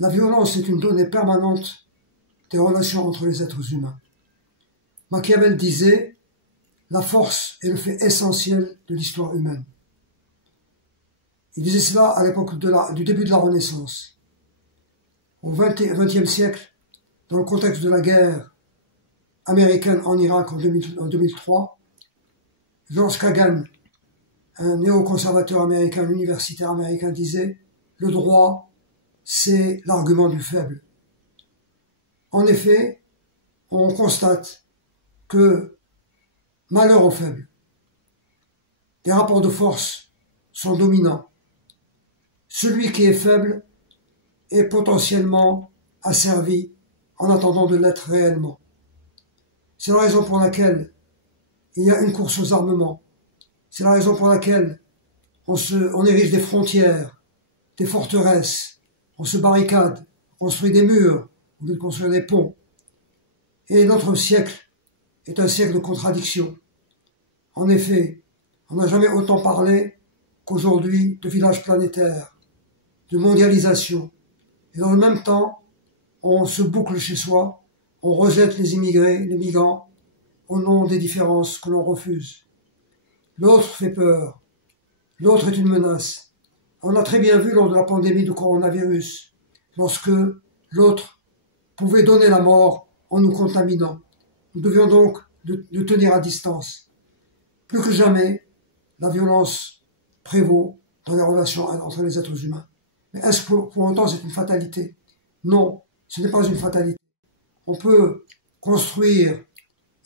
La violence est une donnée permanente des relations entre les êtres humains. Machiavel disait « La force est le fait essentiel de l'histoire humaine ». Il disait cela à l'époque du début de la Renaissance. Au XXe siècle, dans le contexte de la guerre américaine en Irak en 2003, George Kagan, un néoconservateur américain, un universitaire américain, disait « Le droit, c'est l'argument du faible ». En effet, on constate que, malheur aux faibles, les rapports de force sont dominants. Celui qui est faible est potentiellement asservi en attendant de l'être réellement. C'est la raison pour laquelle il y a une course aux armements. C'est la raison pour laquelle on érige des frontières, des forteresses, on se barricade, on construit des murs, au lieu de construire des ponts. Et notre siècle est un siècle de contradictions. En effet, on n'a jamais autant parlé qu'aujourd'hui de village planétaire, de mondialisation. Et dans le même temps, on se boucle chez soi, on rejette les immigrés, les migrants, au nom des différences que l'on refuse. L'autre fait peur, l'autre est une menace. On l'a très bien vu lors de la pandémie du coronavirus, lorsque l'autre pouvait donner la mort en nous contaminant. Nous devions donc de tenir à distance. Plus que jamais, la violence prévaut dans les relations entre les êtres humains. Mais est-ce que pour autant c'est une fatalité? Non, ce n'est pas une fatalité. On peut construire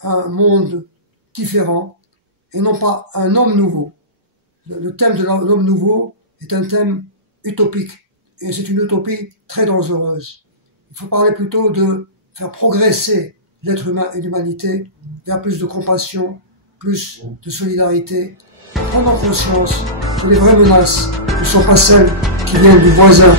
un monde différent et non pas un homme nouveau. Le thème de l'homme nouveau est un thème utopique et c'est une utopie très dangereuse. Il faut parler plutôt de faire progresser l'être humain et l'humanité vers plus de compassion, plus de solidarité, prendre conscience que les vraies menaces ne sont pas celles qui viennent du voisin